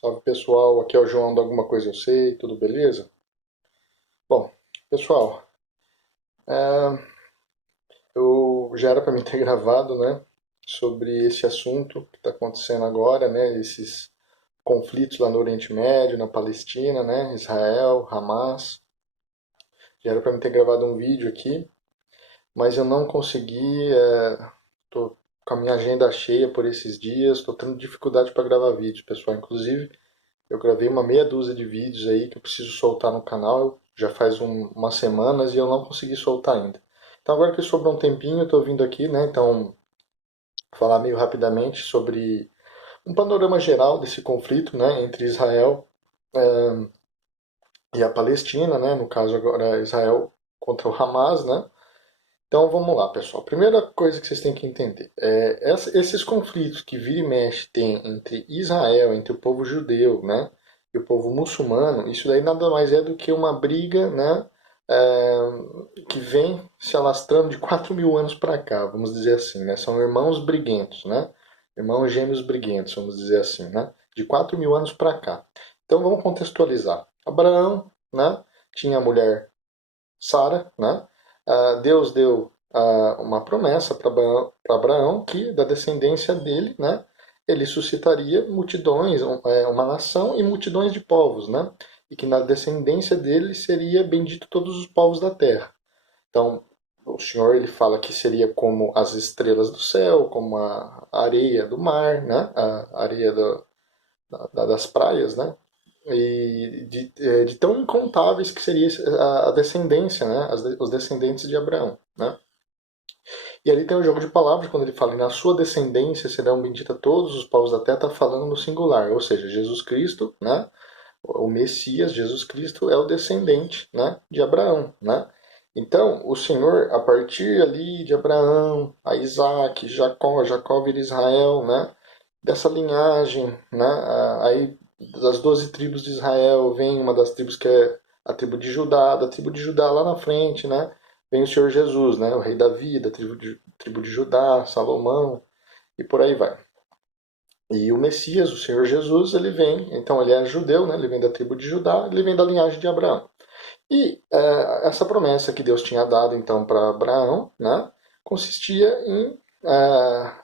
Salve pessoal, aqui é o João do Alguma Coisa Eu Sei, tudo beleza? Bom, pessoal, eu já era para mim ter gravado, né, sobre esse assunto que está acontecendo agora, né, esses conflitos lá no Oriente Médio, na Palestina, né, Israel, Hamas. Já era para mim ter gravado um vídeo aqui, mas eu não consegui, tô com a minha agenda cheia por esses dias, estou tendo dificuldade para gravar vídeos, pessoal. Inclusive, eu gravei uma meia dúzia de vídeos aí que eu preciso soltar no canal, já faz umas semanas e eu não consegui soltar ainda. Então agora que sobrou um tempinho, eu estou vindo aqui, né, então falar meio rapidamente sobre um panorama geral desse conflito, né, entre Israel e a Palestina, né, no caso agora Israel contra o Hamas, né. Então vamos lá, pessoal. Primeira coisa que vocês têm que entender é esses conflitos que vira e mexe tem entre Israel, entre o povo judeu, né, e o povo muçulmano. Isso daí nada mais é do que uma briga, né, que vem se alastrando de 4.000 anos para cá, vamos dizer assim, né? São irmãos briguentos, né? Irmãos gêmeos briguentos, vamos dizer assim, né? De 4.000 anos para cá. Então vamos contextualizar. Abraão, né, tinha a mulher Sara, né? Deus deu uma promessa para Abraão que da descendência dele, né, ele suscitaria multidões, uma nação e multidões de povos, né? E que na descendência dele seria bendito todos os povos da terra. Então, o Senhor ele fala que seria como as estrelas do céu, como a areia do mar, né? A areia das praias, né? E de tão incontáveis que seria a descendência, né? Os descendentes de Abraão, né? E ali tem o jogo de palavras, quando ele fala, na sua descendência serão benditas todos os povos da terra, está falando no singular, ou seja, Jesus Cristo, né? O Messias, Jesus Cristo, é o descendente, né, de Abraão, né? Então, o Senhor, a partir ali de Abraão, a Isaac, Jacó vira Israel, né? Dessa linhagem, né? Aí, das 12 tribos de Israel, vem uma das tribos que é a tribo de Judá, da tribo de Judá lá na frente, né? Vem o Senhor Jesus, né? O rei Davi, da tribo de Judá, Salomão, e por aí vai. E o Messias, o Senhor Jesus, ele vem, então ele é judeu, né? Ele vem da tribo de Judá, ele vem da linhagem de Abraão. E essa promessa que Deus tinha dado então para Abraão, né, consistia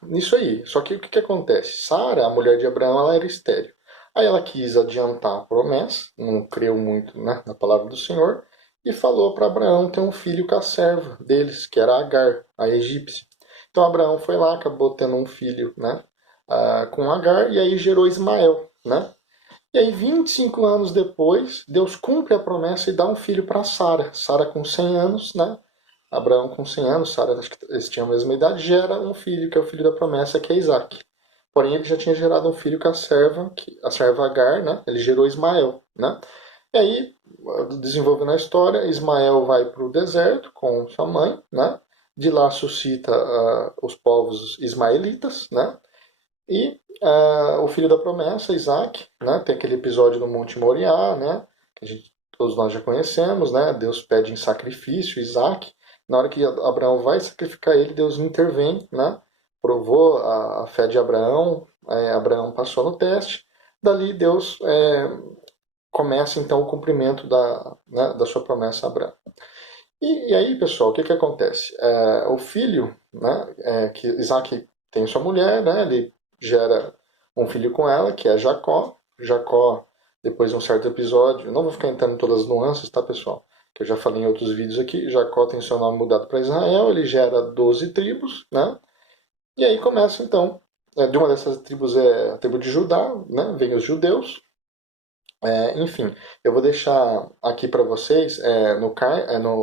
nisso aí. Só que o que acontece? Sara, a mulher de Abraão, ela era estéril. Aí ela quis adiantar a promessa, não creu muito, né, na palavra do Senhor, e falou para Abraão ter um filho com a serva deles, que era Agar, a egípcia. Então Abraão foi lá, acabou tendo um filho, né, com Agar, e aí gerou Ismael, né? E aí, 25 anos depois, Deus cumpre a promessa e dá um filho para Sara. Sara com 100 anos, né? Abraão com 100 anos, Sara, acho que eles tinham a mesma idade, gera um filho, que é o filho da promessa, que é Isaac. Porém, ele já tinha gerado um filho com a serva Agar, né? Ele gerou Ismael, né? E aí, desenvolvendo a história, Ismael vai para o deserto com sua mãe, né? De lá suscita os povos ismaelitas, né? E o filho da promessa, Isaac, né, tem aquele episódio no Monte Moriá, né, que todos nós já conhecemos, né, Deus pede em sacrifício Isaac. Na hora que Abraão vai sacrificar ele, Deus intervém, né, provou a fé de Abraão, Abraão passou no teste. Dali Deus começa então o cumprimento da sua promessa a Abraão. E aí, pessoal, o que acontece? O filho, né, que Isaac tem sua mulher, né, ele gera um filho com ela, que é Jacó. Jacó, depois de um certo episódio, não vou ficar entrando em todas as nuances, tá, pessoal? Que eu já falei em outros vídeos aqui. Jacó tem seu nome mudado para Israel, ele gera 12 tribos, né? E aí começa, então, de uma dessas tribos é a tribo de Judá, né? Vem os judeus. Enfim, eu vou deixar aqui para vocês,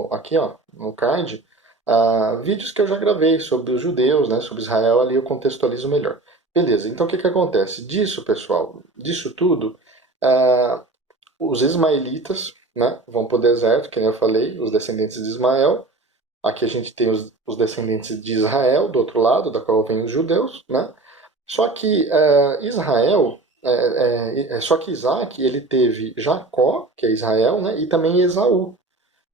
aqui ó, no card, vídeos que eu já gravei sobre os judeus, né, sobre Israel, ali eu contextualizo melhor. Beleza, então o que acontece? Disso, pessoal, disso tudo, os ismaelitas, né, vão para o deserto, que nem eu falei, os descendentes de Ismael. Aqui a gente tem os descendentes de Israel, do outro lado, da qual vêm os judeus, né? Só que Israel, só que Isaac, ele teve Jacó, que é Israel, né? E também Esaú.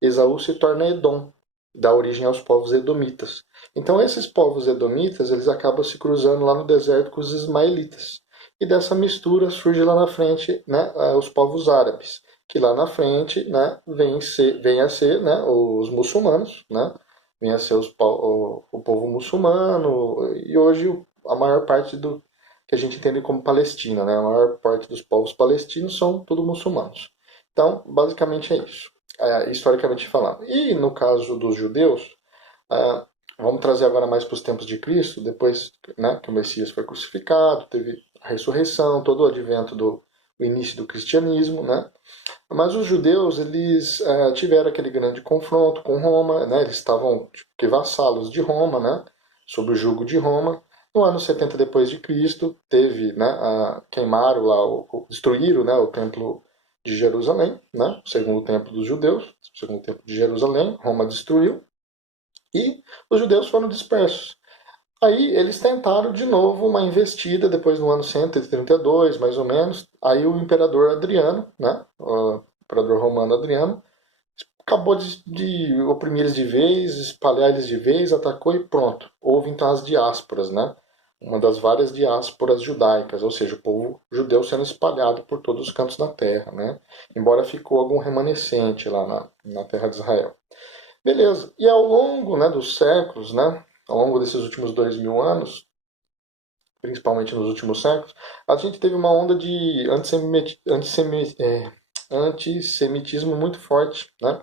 Esaú se torna Edom, dá origem aos povos edomitas. Então esses povos edomitas, eles acabam se cruzando lá no deserto com os ismaelitas. e dessa mistura surge lá na frente, né, os povos árabes, que lá na frente, né, vem a ser, né, os muçulmanos, né, vem a ser o povo muçulmano, e hoje a maior parte do que a gente entende como Palestina, né, a maior parte dos povos palestinos são tudo muçulmanos. Então, basicamente é isso, historicamente falando. E no caso dos judeus, ah, vamos trazer agora mais para os tempos de Cristo, depois, né, que o Messias foi crucificado, teve a ressurreição, todo o advento do o início do cristianismo, né? Mas os judeus, eles tiveram aquele grande confronto com Roma, né? Eles estavam tipo, que vassalos de Roma, né? Sob o jugo de Roma. No ano 70 depois de Cristo, teve, né, queimaram lá, destruíram, né, o templo de Jerusalém, né? O segundo templo dos judeus, o segundo templo de Jerusalém, Roma destruiu e os judeus foram dispersos. Aí eles tentaram de novo uma investida depois no ano 132, mais ou menos. Aí o imperador Adriano, né, o imperador romano Adriano, acabou de oprimir eles de vez, espalhar eles de vez, atacou e pronto. Houve então as diásporas, né? Uma das várias diásporas judaicas, ou seja, o povo judeu sendo espalhado por todos os cantos da terra, né? Embora ficou algum remanescente lá na terra de Israel. Beleza. E ao longo, né, dos séculos, né, ao longo desses últimos 2000 anos, principalmente nos últimos séculos, a gente teve uma onda de antissemitismo muito forte, né,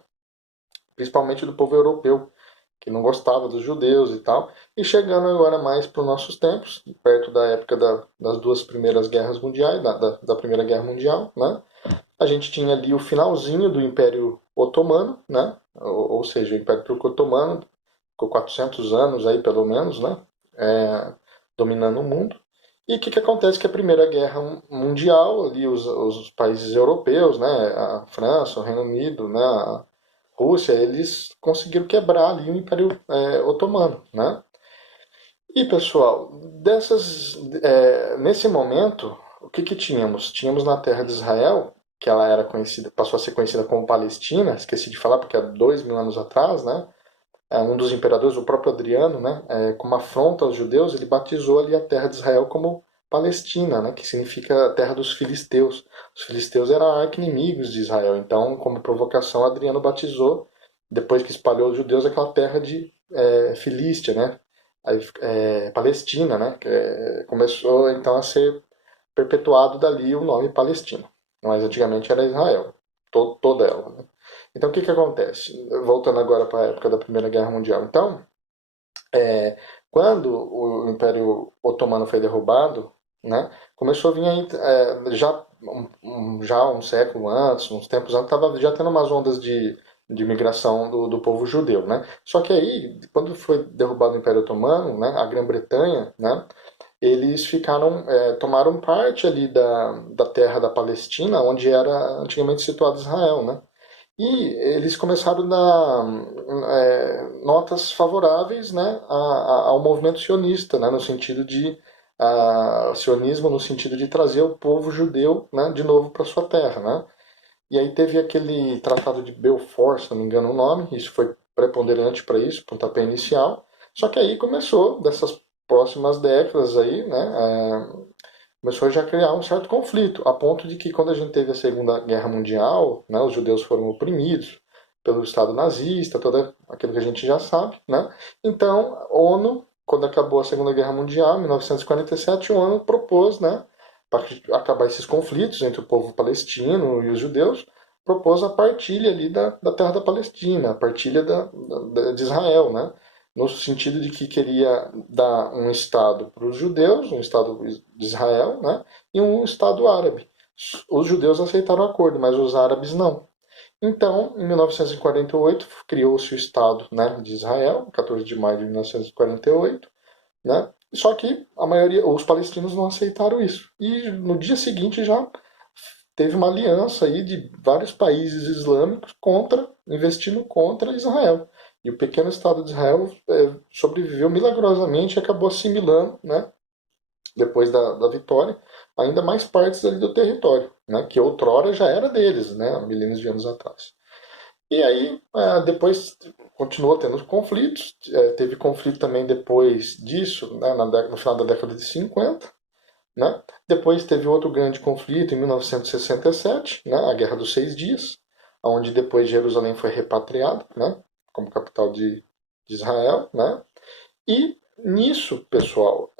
principalmente do povo europeu, que não gostava dos judeus e tal, e chegando agora mais para os nossos tempos, perto da época das duas primeiras guerras mundiais, da Primeira Guerra Mundial, né, a gente tinha ali o finalzinho do Império Otomano, né? Ou seja, o Império Turco Otomano ficou 400 anos aí, pelo menos, né? Dominando o mundo. E o que acontece que a Primeira Guerra Mundial, ali os países europeus, né? A França, o Reino Unido, né? A Rússia, eles conseguiram quebrar ali o Império Otomano, né? E pessoal, nesse momento, o que tínhamos? Tínhamos na terra de Israel, que ela era conhecida, passou a ser conhecida como Palestina, esqueci de falar porque há 2000 anos atrás, né? Um dos imperadores, o próprio Adriano, né? Como afronta aos judeus, ele batizou ali a terra de Israel como Palestina, né? Que significa a terra dos filisteus. Os filisteus eram arqui-inimigos de Israel, então, como provocação, Adriano batizou, depois que espalhou os judeus, aquela terra de Filístia, né? Palestina, né? Começou então a ser perpetuado dali o nome Palestina. Mas antigamente era Israel, toda ela. Né? Então o que acontece? Voltando agora para a época da Primeira Guerra Mundial. Então, é, quando o Império Otomano foi derrubado, né, começou a vir aí, já um século antes, uns tempos antes, estava já tendo umas ondas de migração do povo judeu, né? Só que aí, quando foi derrubado o Império Otomano, né, a Grã-Bretanha, né, eles tomaram parte ali da terra da Palestina, onde era antigamente situado Israel, né? E eles começaram a dar notas favoráveis, né, ao movimento sionista, né, no sentido de sionismo no sentido de trazer o povo judeu, né, de novo para sua terra, né? E aí teve aquele Tratado de Belfort, se não me engano o nome, isso foi preponderante para isso, pontapé inicial. Só que aí começou, dessas próximas décadas aí, né, começou já a criar um certo conflito, a ponto de que quando a gente teve a Segunda Guerra Mundial, né, os judeus foram oprimidos pelo Estado nazista, todo aquilo que a gente já sabe, né? Então, a ONU, quando acabou a Segunda Guerra Mundial, em 1947, a ONU propôs, né, para acabar esses conflitos entre o povo palestino e os judeus, propôs a partilha ali da terra da Palestina, a partilha de Israel, né? No sentido de que queria dar um Estado para os judeus, um Estado de Israel, né, e um Estado árabe. Os judeus aceitaram o acordo, mas os árabes não. Então, em 1948, criou-se o Estado, né, de Israel, 14 de maio de 1948, né? Só que a maioria, os palestinos não aceitaram isso. E no dia seguinte já teve uma aliança aí de vários países islâmicos investindo contra Israel. E o pequeno Estado de Israel sobreviveu milagrosamente e acabou assimilando, né, depois da vitória, ainda mais partes ali do território, né, que outrora já era deles, né, há milênios de anos atrás. E aí, depois continuou tendo conflitos, teve conflito também depois disso, né, no final da década de 50, né? Depois teve outro grande conflito em 1967, né? A Guerra dos Seis Dias, onde depois Jerusalém foi repatriada, né? Como capital de Israel, né? E nisso, pessoal,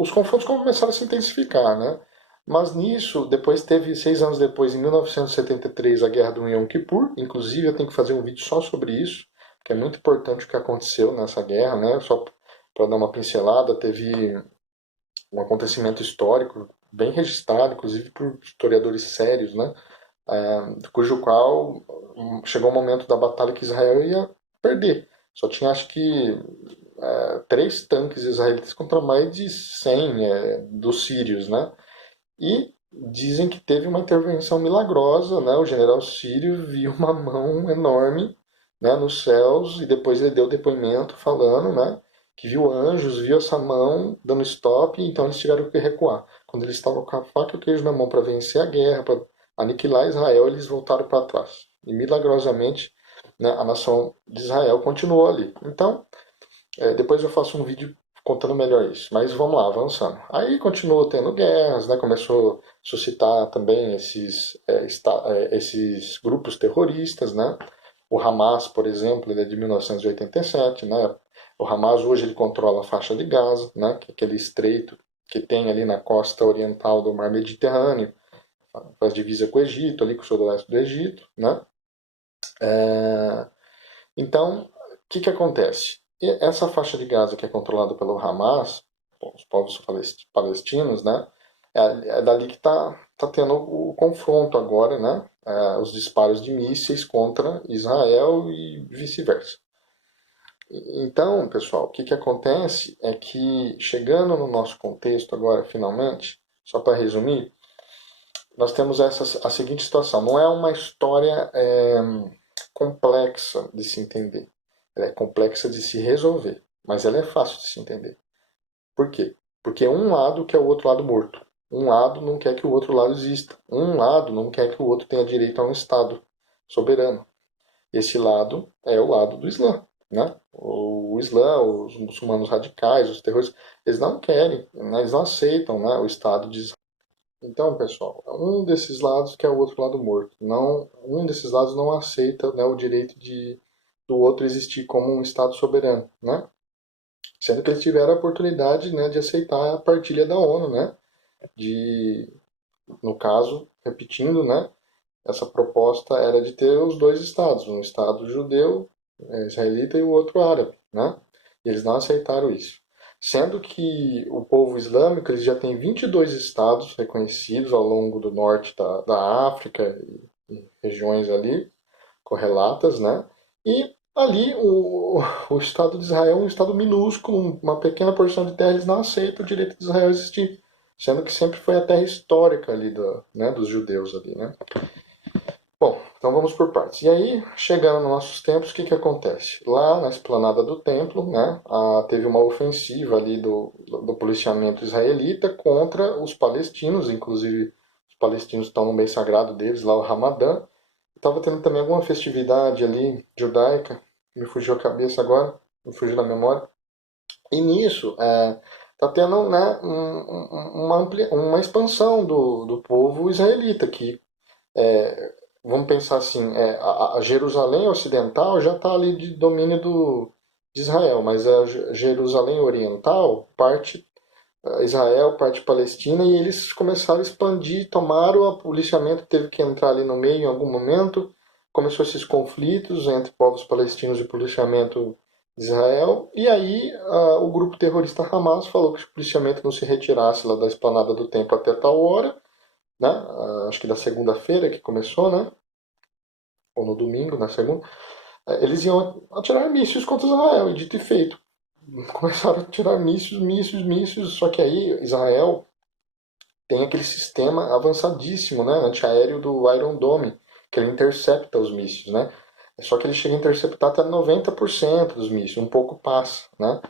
os confrontos começaram a se intensificar, né? Mas nisso, depois teve, 6 anos depois, em 1973, a Guerra do Yom Kippur. Inclusive, eu tenho que fazer um vídeo só sobre isso, que é muito importante o que aconteceu nessa guerra, né? Só para dar uma pincelada, teve um acontecimento histórico bem registrado, inclusive por historiadores sérios, né? Cujo qual chegou o momento da batalha que Israel ia perder. Só tinha, acho que, 3 tanques israelitas contra mais de 100 dos sírios, né? E dizem que teve uma intervenção milagrosa, né? O general sírio viu uma mão enorme, né, nos céus, e depois ele deu depoimento falando, né, que viu anjos, viu essa mão dando stop, então eles tiveram que recuar. Quando eles estavam com a faca e o queijo na mão para vencer a guerra, para aniquilar Israel, eles voltaram para trás. E milagrosamente, né, a nação de Israel continuou ali. Então, depois eu faço um vídeo contando melhor isso. Mas vamos lá, avançando. Aí continuou tendo guerras, né? Começou a suscitar também esses grupos terroristas, né? O Hamas, por exemplo, ele é de 1987, né? O Hamas hoje ele controla a faixa de Gaza, né? Que é aquele estreito que tem ali na costa oriental do Mar Mediterrâneo, faz divisa com o Egito, ali com o sudoeste do Egito, né? Então, o que acontece? Essa faixa de Gaza que é controlada pelo Hamas, os povos palestinos, né? É dali que tá tendo o confronto agora, né? Os disparos de mísseis contra Israel e vice-versa. Então, pessoal, o que acontece é que, chegando no nosso contexto agora, finalmente, só para resumir, nós temos a seguinte situação. Não é uma história complexa de se entender. Ela é complexa de se resolver, mas ela é fácil de se entender. Por quê? Porque um lado quer o outro lado morto. Um lado não quer que o outro lado exista. Um lado não quer que o outro tenha direito a um Estado soberano. Esse lado é o lado do Islã. Né? O Islã, os muçulmanos radicais, os terroristas, eles não querem, né? Eles não aceitam, né, o Estado de Israel. Então, pessoal, um desses lados quer o outro lado morto. Não, um desses lados não aceita, né, o direito do outro existir como um Estado soberano, né? Sendo que eles tiveram a oportunidade, né, de aceitar a partilha da ONU, né? De, no caso, repetindo, né, essa proposta era de ter os dois estados, um estado judeu, israelita, e o outro árabe, né? E eles não aceitaram isso. Sendo que o povo islâmico ele já tem 22 estados reconhecidos ao longo do norte da África e regiões ali correlatas, né? E ali o Estado de Israel é um Estado minúsculo, uma pequena porção de terra, eles não aceitam o direito de Israel existir, sendo que sempre foi a terra histórica ali né, dos judeus ali, né? Bom, então vamos por partes. E aí, chegando nos nossos tempos, o que acontece? Lá na esplanada do templo, né, teve uma ofensiva ali do policiamento israelita contra os palestinos, inclusive os palestinos estão no mês sagrado deles, lá o Ramadã. Estava tendo também alguma festividade ali judaica, me fugiu a cabeça agora, me fugiu da memória. E nisso, tá tendo, né, uma expansão do povo israelita, que vamos pensar assim, a Jerusalém Ocidental já está ali de domínio de Israel, mas a Jerusalém Oriental, parte Israel, parte Palestina, e eles começaram a expandir, tomaram, o policiamento teve que entrar ali no meio em algum momento, começou esses conflitos entre povos palestinos e policiamento de Israel, e aí o grupo terrorista Hamas falou que se o policiamento não se retirasse lá da esplanada do templo até tal hora, né, acho que da segunda-feira que começou, né, ou no domingo, na segunda, eles iam atirar mísseis contra Israel, e dito e feito. Começaram a atirar mísseis, só que aí Israel tem aquele sistema avançadíssimo, né, antiaéreo do Iron Dome, que ele intercepta os mísseis, né? Só que ele chega a interceptar até 90% dos mísseis, um pouco passa, né?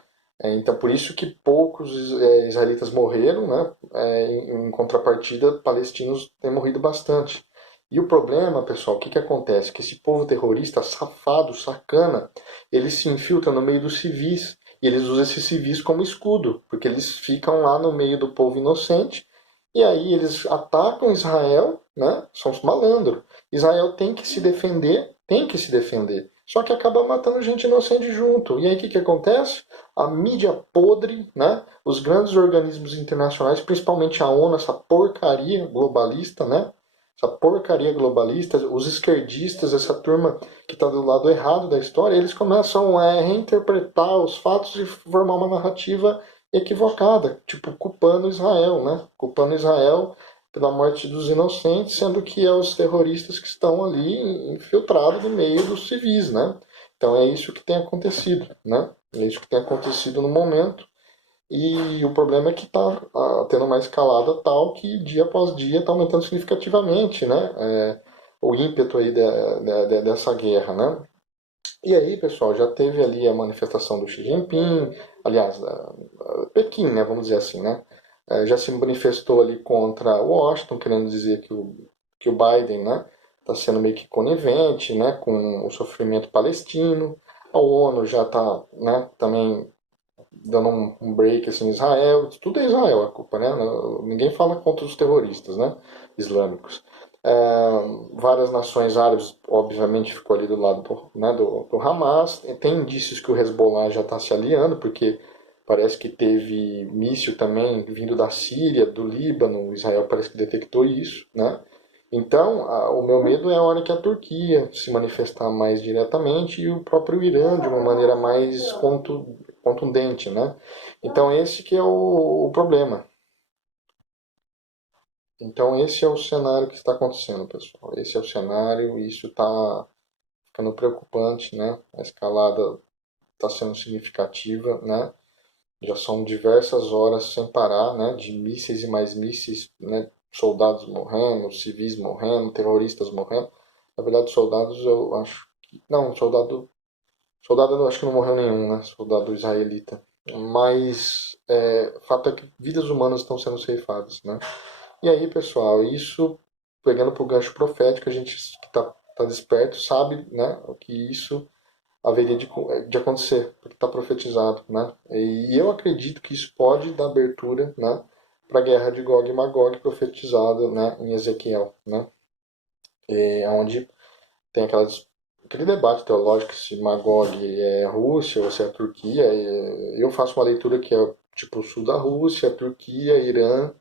Então, por isso que poucos israelitas morreram, né? Em contrapartida, palestinos têm morrido bastante. E o problema, pessoal, o que acontece? Que esse povo terrorista, safado, sacana, ele se infiltra no meio dos civis E eles usam esses civis como escudo, porque eles ficam lá no meio do povo inocente, e aí eles atacam Israel, né? São os malandros. Israel tem que se defender, tem que se defender. Só que acaba matando gente inocente junto. E aí o que acontece? A mídia podre, né? Os grandes organismos internacionais, principalmente a ONU, essa porcaria globalista, né? Essa porcaria globalista, os esquerdistas, essa turma que está do lado errado da história, eles começam a reinterpretar os fatos e formar uma narrativa equivocada, tipo culpando Israel, né? Culpando Israel pela morte dos inocentes, sendo que é os terroristas que estão ali infiltrados no meio dos civis, né? Então é isso que tem acontecido, né? É isso que tem acontecido no momento. E o problema é que está tendo uma escalada tal que dia após dia está aumentando significativamente, né? O ímpeto aí dessa guerra, né? E aí, pessoal, já teve ali a manifestação do Xi Jinping, aliás, Pequim, né, vamos dizer assim, né? Já se manifestou ali contra Washington, querendo dizer que o Biden, né, está sendo meio que conivente, né, com o sofrimento palestino. A ONU já está, né, também dando um break assim, em Israel. Tudo é Israel a culpa, né? Ninguém fala contra os terroristas, né, islâmicos. Várias nações árabes, obviamente, ficou ali do lado do Hamas. E tem indícios que o Hezbollah já está se aliando, porque parece que teve míssil também vindo da Síria, do Líbano. O Israel parece que detectou isso, né? Então, o meu medo é a hora que a Turquia se manifestar mais diretamente e o próprio Irã de uma maneira mais contundente, né? Então, esse que é o problema. Então, esse é o cenário que está acontecendo, pessoal. Esse é o cenário e isso está ficando preocupante, né? A escalada está sendo significativa, né? Já são diversas horas sem parar, né? De mísseis e mais mísseis, né? Soldados morrendo, civis morrendo, terroristas morrendo. Na verdade, soldados eu acho que... Não, soldado eu acho que não morreu nenhum, né? Soldado israelita. Mas fato é que vidas humanas estão sendo ceifadas, né? E aí, pessoal, isso, pegando para o gancho profético, a gente que tá desperto sabe, né, que isso haveria de acontecer, porque está profetizado, né? E eu acredito que isso pode dar abertura, né, para a guerra de Gog e Magog profetizada, né, em Ezequiel, né? Onde tem aquele debate teológico se Magog é Rússia ou se é Turquia. Eu faço uma leitura que é tipo o sul da Rússia, Turquia, Irã,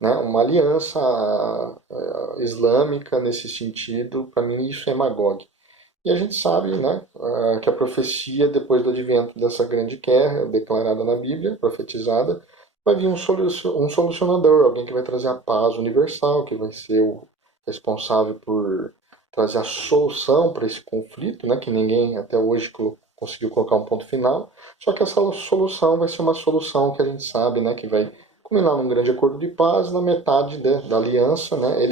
né, uma aliança islâmica nesse sentido. Para mim isso é Magog. E a gente sabe, né, que a profecia depois do advento dessa grande guerra declarada na Bíblia, profetizada, vai vir um solucionador, alguém que vai trazer a paz universal, que vai ser o responsável por trazer a solução para esse conflito, né, que ninguém até hoje conseguiu colocar um ponto final. Só que essa solução vai ser uma solução que a gente sabe, né, que vai culminar num grande acordo de paz na metade da aliança, né,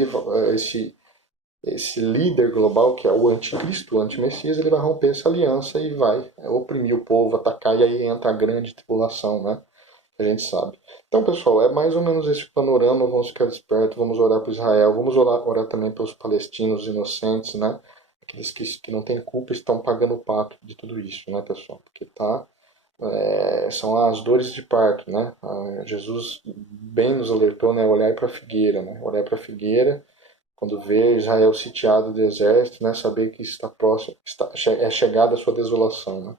esse líder global, que é o anticristo, o antimessias, ele vai romper essa aliança e vai oprimir o povo, atacar, e aí entra a grande tribulação, né? A gente sabe. Então, pessoal, é mais ou menos esse panorama. Vamos ficar espertos, vamos orar para Israel, vamos orar também pelos palestinos inocentes, né? Aqueles que não têm culpa estão pagando o pato de tudo isso, né, pessoal? Porque são as dores de parto, né? Jesus bem nos alertou, né? Olhar para a figueira, né? Olhar para a figueira quando vê Israel sitiado do exército, né, saber que está próximo, é chegada a sua desolação, né?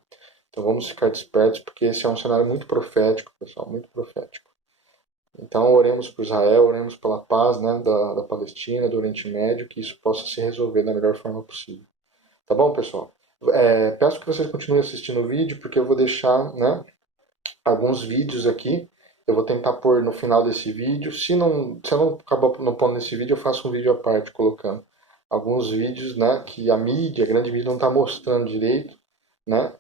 Então vamos ficar despertos, porque esse é um cenário muito profético, pessoal, muito profético. Então oremos por Israel, oremos pela paz, né, da Palestina, do Oriente Médio, que isso possa se resolver da melhor forma possível. Tá bom, pessoal? Peço que vocês continuem assistindo o vídeo, porque eu vou deixar, né, alguns vídeos aqui. Eu vou tentar pôr no final desse vídeo. Se eu não acabar não pondo nesse vídeo, eu faço um vídeo à parte colocando alguns vídeos, né, que a mídia, a grande mídia não está mostrando direito, né,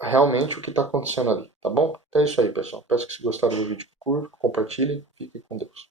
realmente o que está acontecendo ali, tá bom? Então é isso aí, pessoal. Peço que se gostaram do vídeo, curtam, compartilhem, fiquem com Deus.